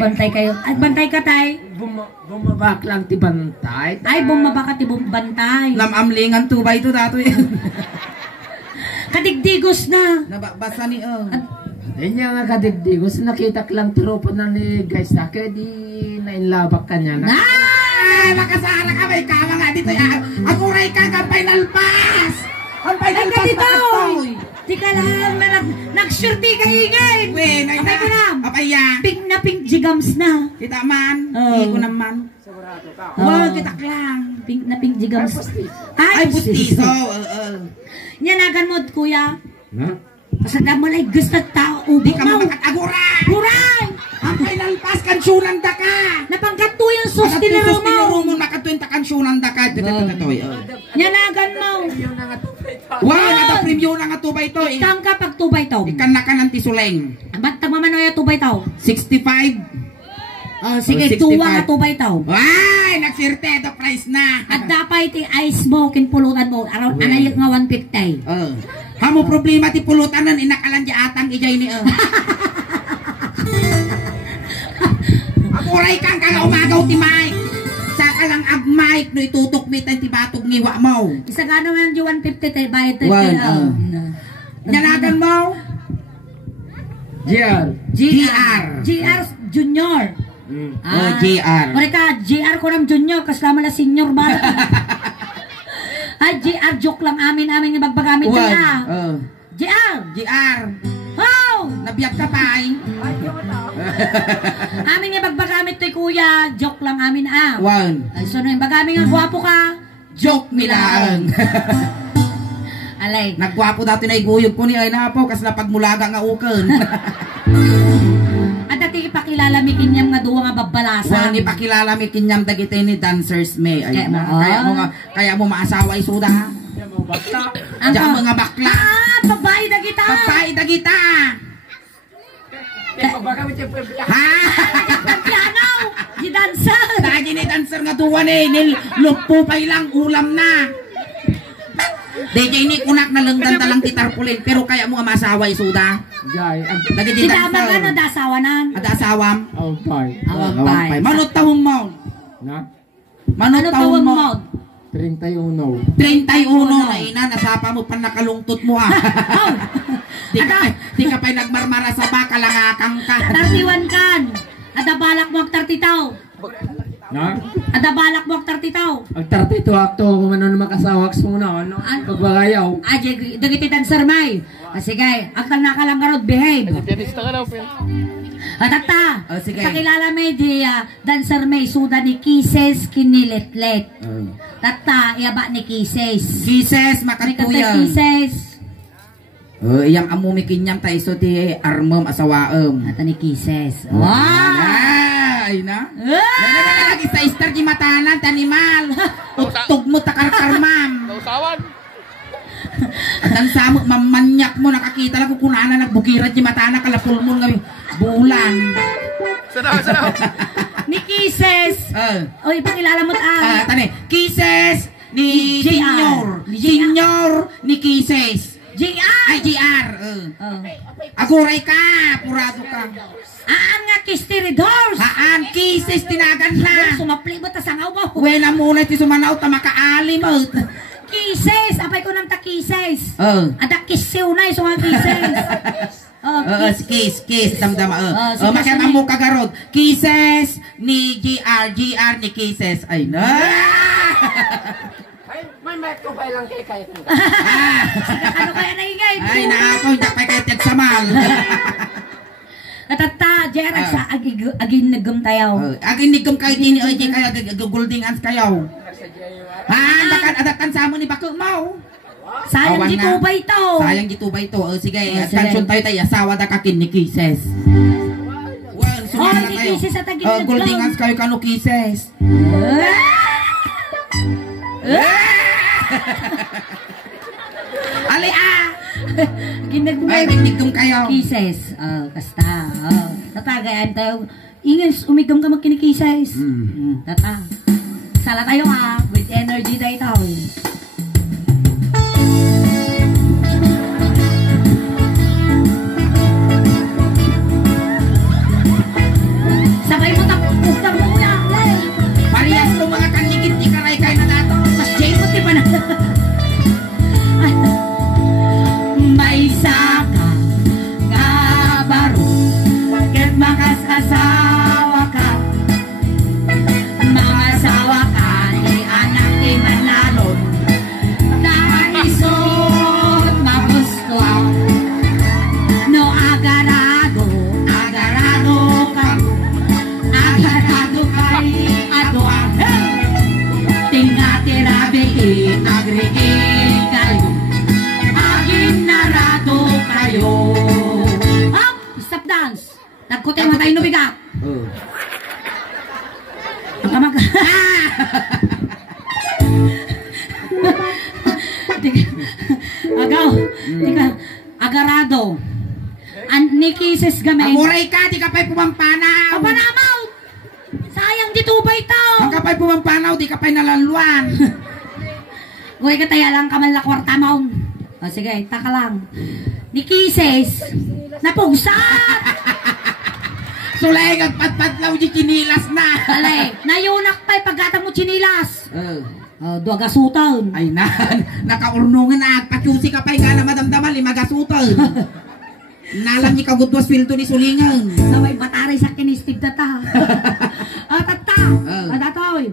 Bantay kayo. Ay, bantay ka, tay. Bumabak lang ti bantay. Ay, bumaba ka ti bantay. Namamlingan tubay ito dato yan. Kadigdigos na. Nabasa ni Hindi niya nga kadigdigos. Nakita lang tropa na ni guys na kaya di nainlabak ka niya na. Ay, makasara ka may kama nga dito yan. Aguray ka ang final pass. Ang final pass na atoy. Di ka lang na nag-surti ka ingay. Weh, nay Apay ko na. Apaya. Pink na pink jigams na. Kita man. Oh. Hindi ko naman. Wow, kita lang. Pink na pink jigams. Ay, pustiso. Nyanagan mo, kuya. Na? Pasada mo lang gusto tao. Ubi Di ka mo. makakaguray. Huray! Ang final pass, kansunan da ka. Napangkato yung sus tinaro mo. mo nakatuin ta kansunan da ka. Nyanagan mo. Wow, nata preview na nga tubay to. Ikang ka pag tubay tao. Ikan na ka ng tisuleng. Ba't tagmamanoy tubay tao? 65. Oh, sige, 65. tuwa nga tubay tao. Ay, nagsirte ito price na. At dapat ti ice mo, kinpulutan mo. Around anayot nga 150. Hamo problema ti pulutan nun, inakalan di atang ijay ni Aguray kang kang umagaw ti Mike. Saka lang ag Mike, no itutok mitan ti batog ngiwa mo. Isa gano man yung 150 tayo, bayad tayo. Nyanagan mo? GR. GR Junior. GR. Mereka GR ko ng Junior, kasama na Senior ba? Ay, GR joke lang amin yung magbagamit nila. GR. Oh! Nabiyag ka pa ay. Amin yung magbagamit to kuya, joke lang amin Ay, so yung bagamit nga gwapo ka. Joke milaan. Alay. Nagwapo dati na iguyog ko ni ay napo kas napagmulaga nga uken. At dati ipakilala mi kinyam nga duwa nga babalasan. Ni pakilala mi kinyam dagiti ni dancers me ay kaya mo maasawa isuda. Diyan mga bakla. Babae dagita. Babae dagita. Ha? Piano, di dancer. Lagi ni dancer nga duwa ni lupo pa lang ulam na. DJ ni kunak na lenggan talang titarpulin pero kaya mo nga masawa isuda. Jay. Di damang ano dasawanan. Ada asawam. Awagpay. Manot tahong mo. Na? Manot tahong mo. 31. 31 na ina nasapa mo pa nakalungtot mo Di ka pa nagmarmara sa baka langakang ka. 31 kan. Ada balak mo ag 30 tao. Na? Ada balak mo ag 30 tao. Ag 32 akto kung ano na makasawaks mo na ano. Pagbagayaw. Dagiti dancer may. Sige, akal na ka lang karot behave. Tata, sige. pakilala may di dancer may suda ni Kisses kiniletlet. Tata, iyaba ni Kisses. Kisses, makatuyan. Kisses. Iyang amumikin niyang taiso ti armam asawaem. Ata ni Kisses. Ay na. Lagi sa istar di matanan tanimal. Utog mo takarkar mam. Nausawan. At ang samot mamanyak mo nakakita lang kung kunana nagbukiran di matana kalapul mo nga bulan. Sana. Ni Kisses. Oy, pakilala mo tani, Kisses ni Senior ni Kisses. GR. Ay, GR. Aguray ka, purado ka. Nga kistiridors. Kisses tinagan na. Sumapli mo ta sangaw mo. Wala muna ti sumanaw ta makaali mo. Kisses, apay ko ng takisses. Ada kisiw na yung mga kisses. Kiss, damdama. Masyadang mo kagarod. Kisses ni GR ni Kisses. Ay na. May microphone lang kayo. Ano kaya naingay? Ay na ako, hindi pa kayo samal. Natata, Jera, sa agin nagum tayo. Agin nagum kayo din, kaya gugulding ans kayo. Adakan sa mo ni Bako mo. Sayang gitubay to. Sayang gitubay to. Sige, kansyon tayo asawa da kakin ni Kisses. Ni Kisses at agin nagum. Gulding ans kayo kano Kisses. Ali ginagum kayo. Kisses. Kasta. Tatagayan tayo. Ingin umigam ka magkinikisses. Tata. Sala tayo with energy tayo. dance. Nagkutay mo tayo nubigat. Oh. Ang kamag... Agaw. Tika. Agarado. Ni kisses gamay. Amuray ka, di ka pa'y pumampanaw. Kapanamaw! Sayang dito ba ito? Ang ka pa'y pumampanaw, di ka pa'y nalalwan. Uy, kataya lang kamal na kwarta mo. O sige, taka lang. Ni kisses. Napugsat! Sulay, patpatlaw di kinilas na. Alay, nayunak pa'y pagkata mo chinilas. Oh. Dua gasutan. Ay na, nakaurnungan na. Patyusi ka pa'y nga na madamdamal, magasutan. Nalam ni kagudwas filto ni Sulingan. Naway batari sa kinistig data. Tata. Adatoy.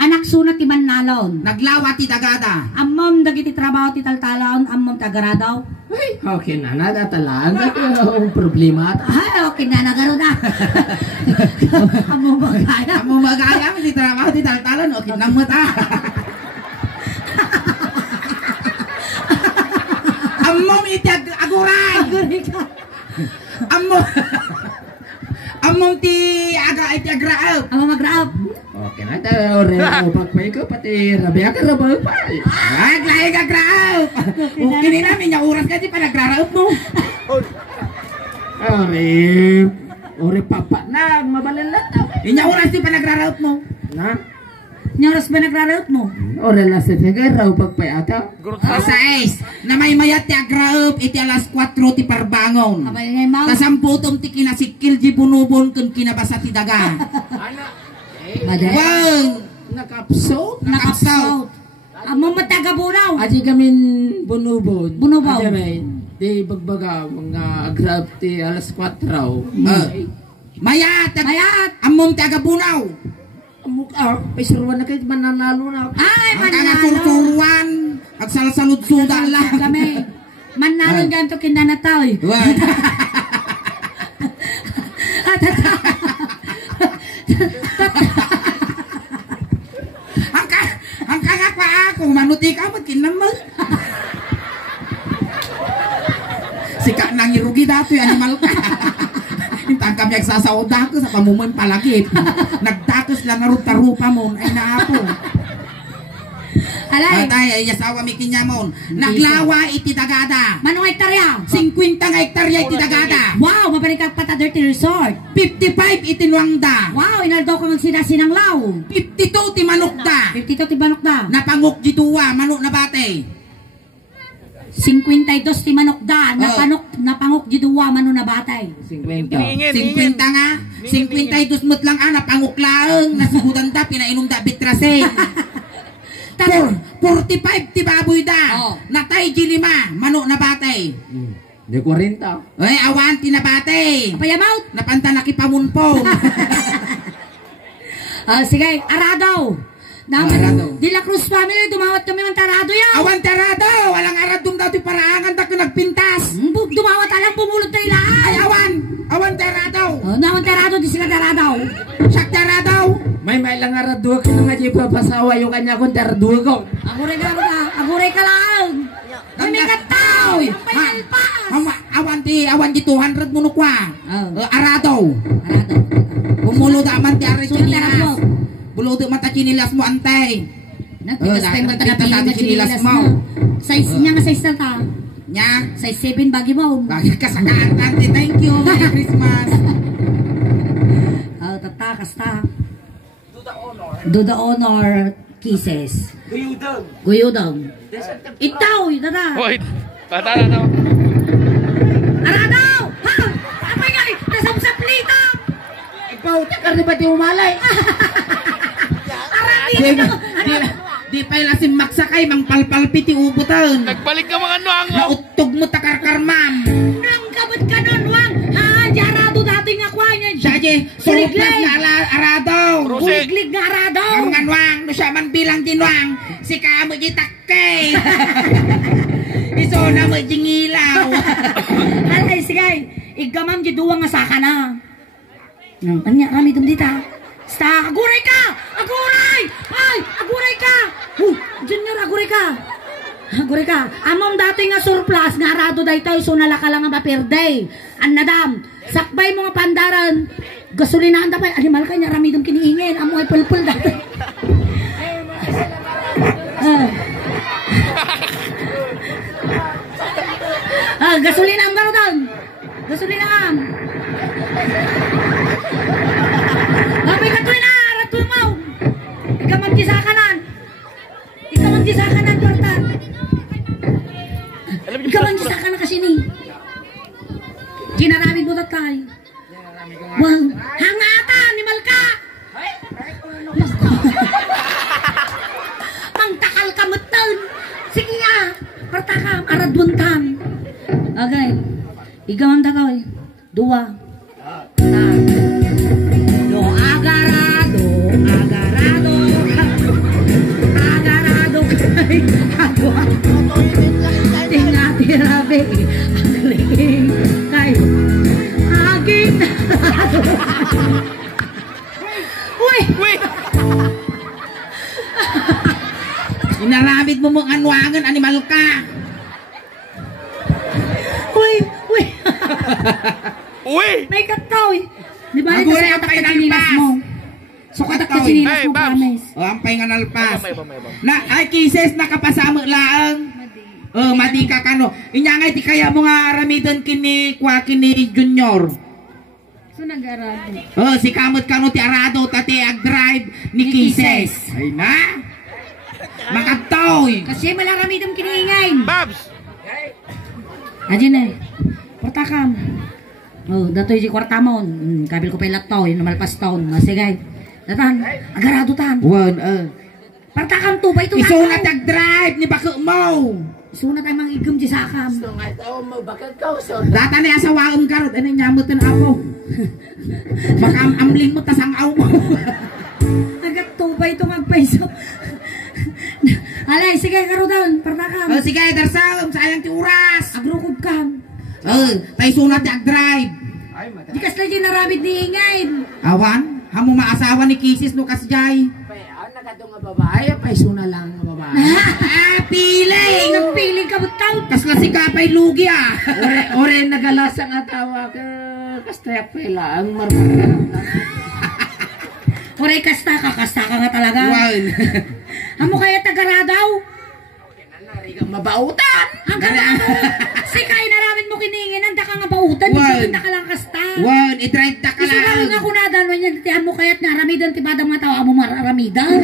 Anak sunat ti Manlalon. Naglawa ti Dagada. Ammom dagiti trabaho ti Taltalon, ammom tagaradaw. Ay, okay na, nadatalaan. Ang problema. Ay, okay na nagaro na. Ammom bagaya. Amo magaya, ti trabaho ti Taltalon, okay nang mata. Ammom iti aguray. Ammom ti iti agraap. Ammom magraap. Okay na, ore mo pagpay ko, pati rabia ka rabal pa. Ay, lahi ka graap. Okay ni namin, yung oras ka di pa nagraraap mo. Ore papa na, mabalala to. Yung oras di pa nagraraap mo. Na? Nyoros ba nagraraot mo? Ore la se figay raw pagpay ata. Sa 6, na may mayat ti agraap, iti alas 4 ti parbangon. Abay ngay mau. Kasamputom ti kinasikil di bunubon kun kinabasa ti daga. Maday. Wang! Nakapso? Nakapsaw. Ammom matagabunaw. Aji gamin bunubon. Bunubaw. Aji gamin. Di bagbaga mga agrab ti alas 4 raw. Mayat! Mayat. Amom ti agabunaw. Mukha, ay surwan na kayo, mananalo na. Ay, Ang manalo. kangasursuruan. Agsalsalud-suda lang. Kami. Manalo ganito kinanataw. Wang! Ang kangakwa ako, manuti ka, magkinan mo. Sika nang irugi dato, animal ka. Hintang kami agsasawad dako sa pamumoy palagip. Nagdakos lang nga rupa mo, ay naapo. Alay. Tay, ay yasawa mi kinyamon. Naglawa iti Dagada. Manong hektarya? 50 nga hektarya iti Dagada. Wow, mabalikat pa ta dirty resort. 55 iti Luangda. Wow, inaldo ko magsinang law. 52 ti Manukda. 52 ti banok da. Napanguk jituwa, manok na bate. 52 ti manok da. Napangok jiduwa mano na batay. 50. 50 nga. 52 mut lang napanguk laeng. Nasigudan da, pinainom da bitrasen. 45 ti baboy da. Natay G5, manok na batay. Di 40. Ay, awan ti na batay. Payamaut. Napanta nakipamunpong. Sige, Arado. Arado. De La Cruz family, dumawat kami ng tarado yan. Awan tarado, walang aradong daw ti paraangan da ko nagpintas. Dumawat alang pumulot na ilaan. Ay, awan tarado. Nawan tarado, di sila tarado. Siyak tarado. May lang aradua ka na nga di papasawa yung kanya kong taradua ko. Aguray ka lang. May kataw. Awan di 200 munukwa. Arado. Bumulo da man ti ari chinilas. Buludo mata chinilas mo antay. Nagpitas pa yung mata na Nagpitas piling na natin chinilas chinilas mo. mo. Size niya nga size na ta. Nya. Size 7 bagi mo. Bakit ka sakaan tante? Thank you. Merry Christmas. Tatakas ta. Do the honor kisses. Guyudong. Itaw, dada. Wait, patala na. Aradaw! Ha! Apa nga? Nasam sa plita! Ikaw, takar di ba di umalay? Di pa ilasim magsakay mang palpalpiti ubutan. Nagbalik ka mga nuang. Nautog mo takarkar ma'am. Nang kabot ka nun, wang! Jarado dating akwa niya. Siya je, suruplas na aradaw. Buliglig nga aradaw. Ang anwang, no siya man bilang dinwang. Si kamo di takkay. Iso na mo jingilaw. Alay, sige. Igamam di duwang nga saka na. Anya, kami dumdita. Sta, aguray ka! Aguray! Ay, aguray ka! Junior, aguray ka! Guri ka, among dati nga surplus, nga arado daytoy, so nalaka lang nga mapirday. Annadam, sakbay mga pandaran, gasolinaan tapay, animal ka niya, ramidong kiniingin, amo ay pulpul dati. Gasolinaan ka doon. Gasolinaan. Lapay ka tuloy na, ratuloy mo. Ikaw magkisakanan. Ikaw magkisakanan, Kwarta. Ikaw magkisakanan kasi ni. Ginaramid mo tatay. Wang, hangatan, ni Malka. Mangtakal ka mutan. Sige ya, Kwarta ka, aradwuntan. Okay. Ikaw ang takaw eh. Dua. Do agarado, agarado, agarado kay agwa. Tingatirabe, agling kay agit. Uy! Uy! Inaramid mo mong anwangan, animal ka. Uy! Uy! Uy! May kataw eh. Di ba ito Maguri sa ang katak painalpas. sinilas mo? So katak Kataw eh. sinilas Hey, mo, Babs. promise. O, ang pahinga nalpas. May bang. Na, ay, kises, nakapasama laang. Oh, madi ka kano. Inya nga, di kaya mo nga aramidan kini, kwa kini junior. So nag-arado. Oh, si kamot kano ti arado, tati ag-drive ni kises. Ay na. Makatoy. Kasi malaramidam kiniingay. Babs! Ajin eh. Portakam. Oh, datoy di kwartamon. Kabil ko pa ilat taon, namalpas taon. Sige. Datan, agarado tan. Wan, Portakam to ba ito? isunat ag-drive ni bako mo. Isunat ay mga igam di sakam. So nga tao mo, bakit ka usod? Data ni asawaon karot, ano nyamot na ako. Baka amling mo tasang aw mo. Agat to ba ito magpaiso? Alay, sige karudan. Portakam. Oh, sige, darsam, sayang ti oras. Agrukod kam. Oh, tayo sunat ag-drive. Ay, mata. Di kas lagi narabit ni ingay. Awan, hamo maasawa ni kisis no kasjay. Nakatong nga babae, paiso na lang nga babae. Ah, piling! Nagpiling ka butaw. Kas na si kapay lugi ah. Ore nagalasa nga tawa ka, kastaya pela, ang marmarang. Kuray kasta ka nga talaga. Wan. Amo kaya tagaradaw? Narigang mabautan. Ang si kaya naramit mo kiningin, ang ka nga bautan, di Wan. ka lang kasta. Wan, i-drive ta ka Gusto namin nga lang. kunadan mo niya, tiyan mo kaya't naramidan, tibadang mga tao, amo mararamidan.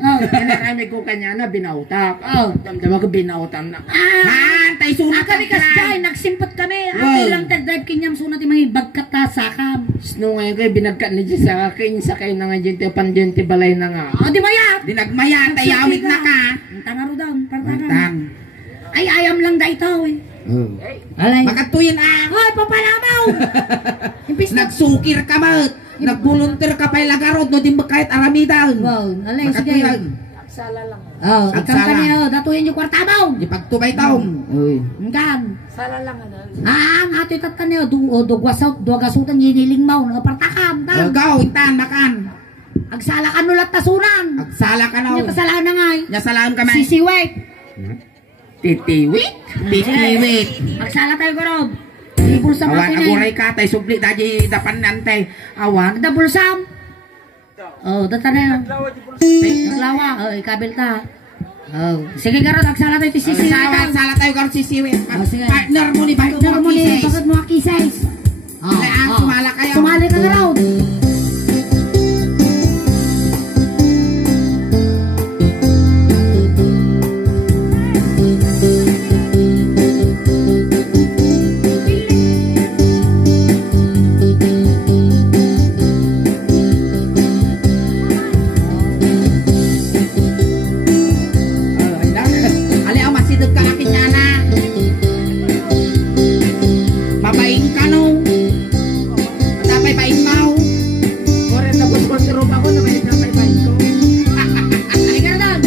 Oh. Narami ko kanya na binautak. Oh. Damdama ko binautan na. Han, tayo sunat Kami kasday, nagsimpot kami. Ako lang tag-drive kinyam sunat yung mga ibagkat ta sakam. Sino ngayon kayo binagkat ni Diyos sa akin, sa kayo na nga dyan, pandyan balay na nga. O, di mayat. Dinagmaya, tayawid na ka. Ang tangaro daw, parang. Tang. Ay, ayam lang da ito eh. Oh. Alay. Makatuyin ah. Hoy, papalamaw! Impis na. Nagsukir ka mat. Nagbuluntir ka pa'y lagarod no din ba kahit aramidan. Wow, alay, sige. Makatuyin. Sala lang. Oh, At ikaw sala. kami, oh, datuhin yung kwartabaw. Ipagtubay taong. Uy. Engkan. Sala lang ano. Ang ati tatan niyo, duwagasutan yiniling mo, napartakam, Oh, tam. go, intan, makan. Agsala ka nulat tasuran. Agsala ka na. Hindi pasalaan na nga eh. Nyasalaan ka man. Sisiwek. Titiwit. Titiwit. Agsala tayo ko, Rob. Ibul sa Awan, matin aguray ka, tay subli, daji dapan nantay. Awan. Double sam. Oh, data na yun. Naglawa. Oh, ikabil ta. Oh, sige ka, Rob. Agsala tayo ti sisiwek. Sala tayo karon sisiwit. Oh, sige. Partner mo ni Bakit Partner mo ni, Kises. bakit mo akisays? Sumala kayo. Sumali ka na, Rob. Ali ang masidog ka akin niya na. Mabaing ka no. Matapay paing mau. Ore na sponsor ako na may napay ko. Ay, ka na doon.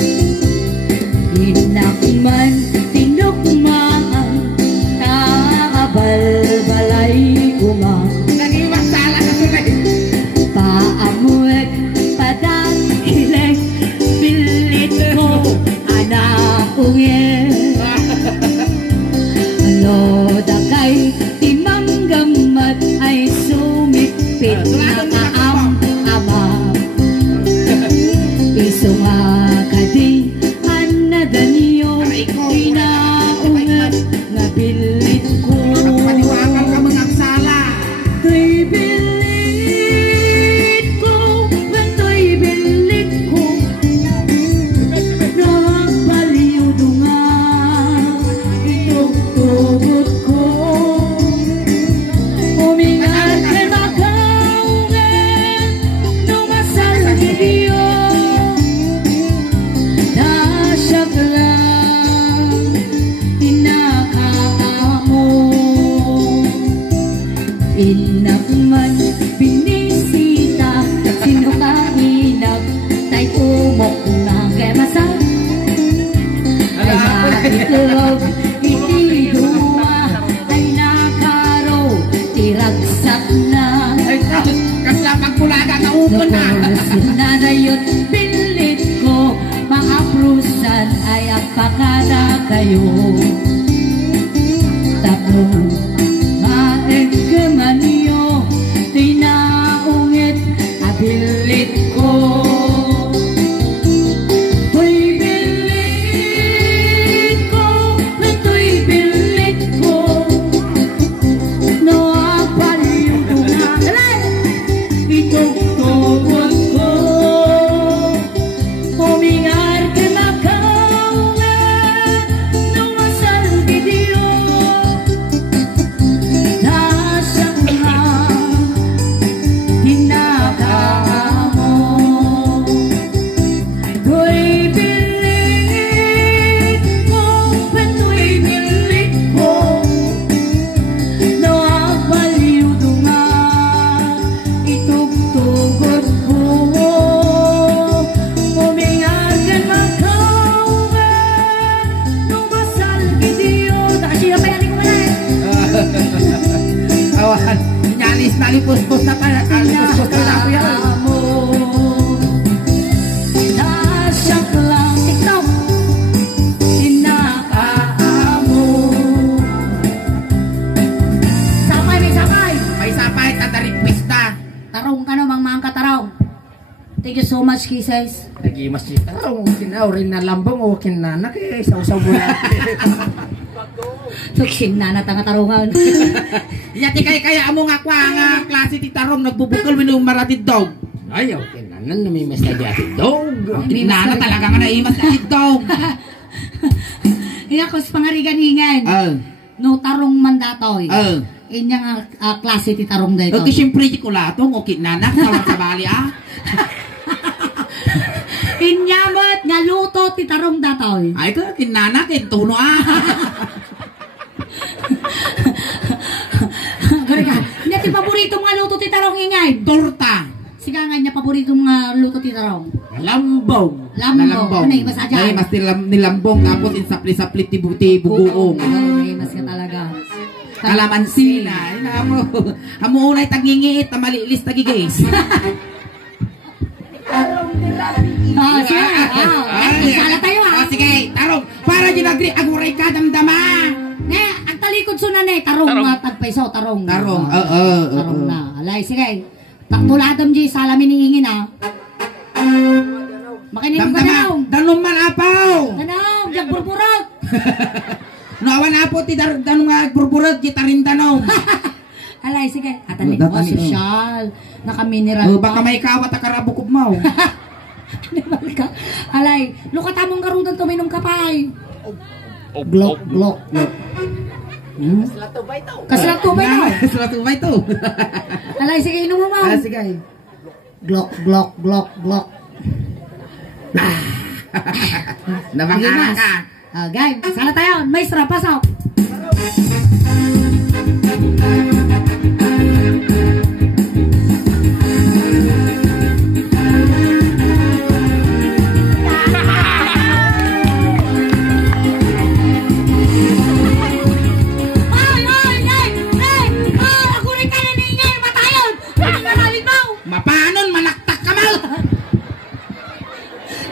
Hinakman, tinukmaan, nakabalbalay kumang. Naging masala na sulay. Paamuet, padang ileg, bilit ko, anak kong yan. Inak man binisita, sino ka inak, tay umok na kay masag. Ay matitulog, itiduma, ay nakaro, tiragsak na. Ay, kasla pagkulaga na upon na. Sinanayot pilit ko, mga prusan ay apakada kayo. Tapos maeng kemanyo, tinaungit abilit ko. Uy bilit ko, ito'y bilit ko. No apalyung tunay, itugtugon ko. Pumingar ka na kaunga, no masal video. Nasa mga hinakamo. Ko'y bilit ko, pato'y bilit ko. No apalyo dunga, itugtugon ko. Pumingar ka na kaunga, no masal video. Nakasiya pa yan, hindi ko malay. Awan, nyalis na lipos-pos na pa. Lipos-pos na ako yan. Mo nasak lang TikTok, inakaamo. Sapay, may sapay. May sapay, tataripwis na. Tarong ka no, mang katarong. Thank you so much, kisses. Lagi mas tarong kinaurin na lambong o kinanak eh sausaw mo na. Tuksin na natanga tarungan. Yati kaya mo nga kwa nga klase ti tarong nagbubukal minum maratid dog. Ayaw kinanan namimas na dati dog. Kinana talaga nga naimas na dog. Iyakos pangarigan-ingan. No tarong mandatoy. Inya nga klase ti tarong dito. Okay, siyempre di kulatong o kinanak tawag sa bali ah. Inyamot nga luto ti tarong datoy. Ay ka, kinanak tuno ah. Gari ka. Inya ti paborito mga luto ti tarong ingay. Torta. Siga nga niya paborito mga luto ti tarong. Lambong. Lambong. Ano mas adyan? Ay, mas nilambong tapos insapli-sapli ti buong. Mas ka talaga. Kalamansi na. Hamu unay tagingiit na malilis tagigis. Sige. Sala tayo ah. Sige, tarong. Para dyan agri, aguray ka damdama. Ne, ang talikod sunan eh. Tarong tagpaiso. Tarong. Tarong. Tarong na. Alay, sige. Taktuladam di salamin niingin ah. Makinig ka daw. Danong man apaw. Danong, diyak burburot. Nawan apo ti danong nga burburot, gitarin danong. Alay, sige. Atanin ko, sosyal. Naka-mineral Oh, baka may kawat akarabukog mo. Animal ka. Alay, lukatamong garudan tuminom ka pa eh. Glok, glok, glok. Kaslat tubay to. Kaslat tubay to. Alay, sige, inom mo mo. Sige. Glok, glok, glok, glok. Nabangara ka. Guys, sala tayo. Maestra, pasok. Mapanon, manaktak ka mal.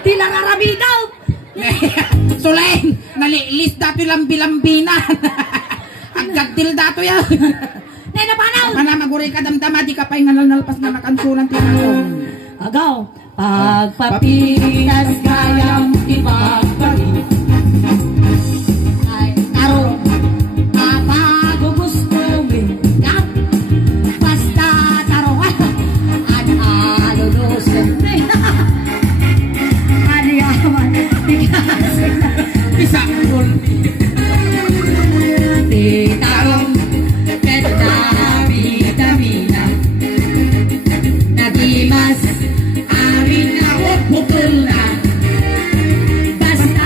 Tila narabi daw. Suleng, nalilis dato lambi-lambinan. Agagtil dato yan. Nay napanaw. Pana maguray ka damdama, di ka pa yung nalpas na nakansunan tinanong. Agaw, pagpapitas kayang ipagpalit. Ay, tarong, mapagugustumin. Basta tarong, ano-ano-lusin. Maniyaman, Isa kul. di tarong, pero na-vitamina. Nagimas, amin ako pupul na. Basta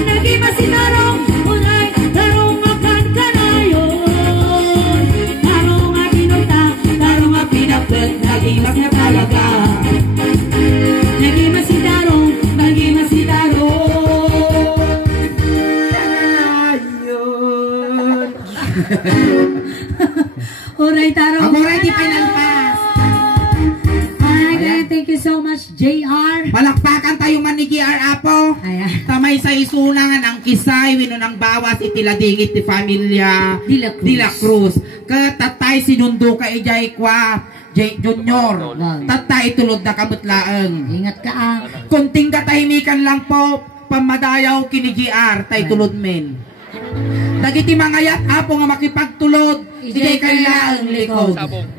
Nagimasidarong, unay, darong akan kanayon. Darong akinota, darong apinapet, nagimas na talaga. Nagimasidarong, Ayun. Alright, tarong. Alright, di final pass. Alright, thank you so much, JR. Palakpakan tayo man ni GR Apo. Ayan. Tamay sa isunangan ang kisay, winunang bawas, itiladingit ti familia De La Cruz. Katatay sinundo ka ijay kwa, Jay Junior. Wow. Tatay tulod na kamutlaeng. Ingat ka ah. Kunting katahimikan lang po, pamadayaw kini GR, tay tulod men. Dagiti mangayat Apo nga makipagtulod, ijay kailangang likod. Sabong. Nay,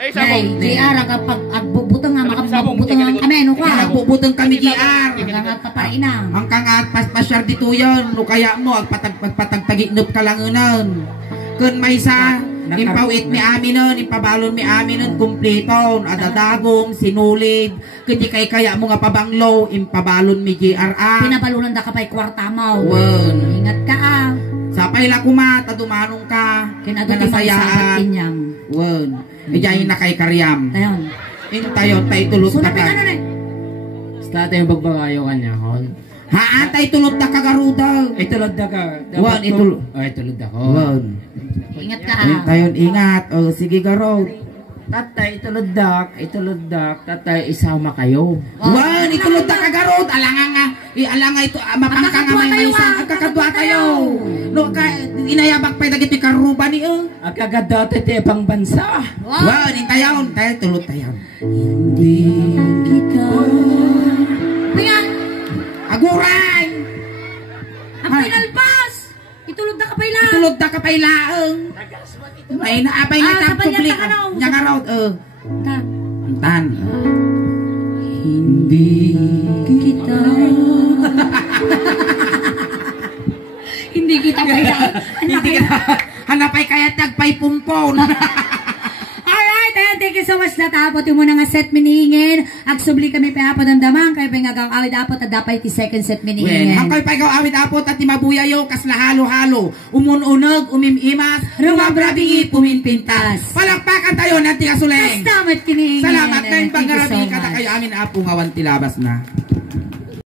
Eh, sabong. JR, kapag agbubutang nga, makagbubutang ang ameno ka. Nagbubutang kami GR. Hanggang at papainang. Ang kangat paspasyar dito yun, no kaya mo, agpatagtaginop ka lang unan. Kun may sa, impawit mi amin nun, ipabalon mi amin nun, kumplito, adadagong, sinulid, kundi kaya mo nga pabanglo, impabalon mi GRA. Pinabalunan da ka pa'y kwarta mo. Wen. Ingat ka ah. Sapay la kumata, dumanong ka, Kinaduti mo sa nasayaan. kinyam. Wen. Ijay na kay karyam. Tayon. Intayo, tay tulot So, na napin ka. ano na eh. Basta yung pagbagayo kanya, hon. Haan, tay tulot na kagarudaw. Itulod na ka. Wan, itulod. Itulod ako. Wen. Ingat ka ah. Tayon, ingat. O, sige garod. Tatay, itulod dak. Tatay, isama kayo. Wan, itulod na kagarod. Alanga nga. Alanga ito, mapangka nga may isang. Agkakadwa tayo. No, inayabak pa yung dagiti karuba ni Ang kagadato ito pang bansa. Wan, intayon. Tayo, tulod tayo. Hindi kita. Tingnan. Aguray! Ang final pass. Itulog na ka pa ilang. Itulod na kapailaang. May naapay nga Ah, tang kapag publik. yata ka na, oh. Nya garod, Ta. Tan. Hindi kita. Hindi kita pa ilang. Hindi ka hanapay kaya tagpay pumpon. Alright, ayan, thank you so much na tapos yung muna nga set miningin. Agsubli kami pa hapon ang damang, kaya pa nga gang awid apot at dapat ti second set Wen, miningin. hangkoy pa ikaw awit apot at timabuyayo kas lahalo-halo. Umununog, umimimas, rumabrabi, puminpintas. Palakpakan tayo ng tigasuleng. Salamat kini. Salamat na yung Thank you so panggarabi ka na much. kayo amin apo ngawan tilabas na.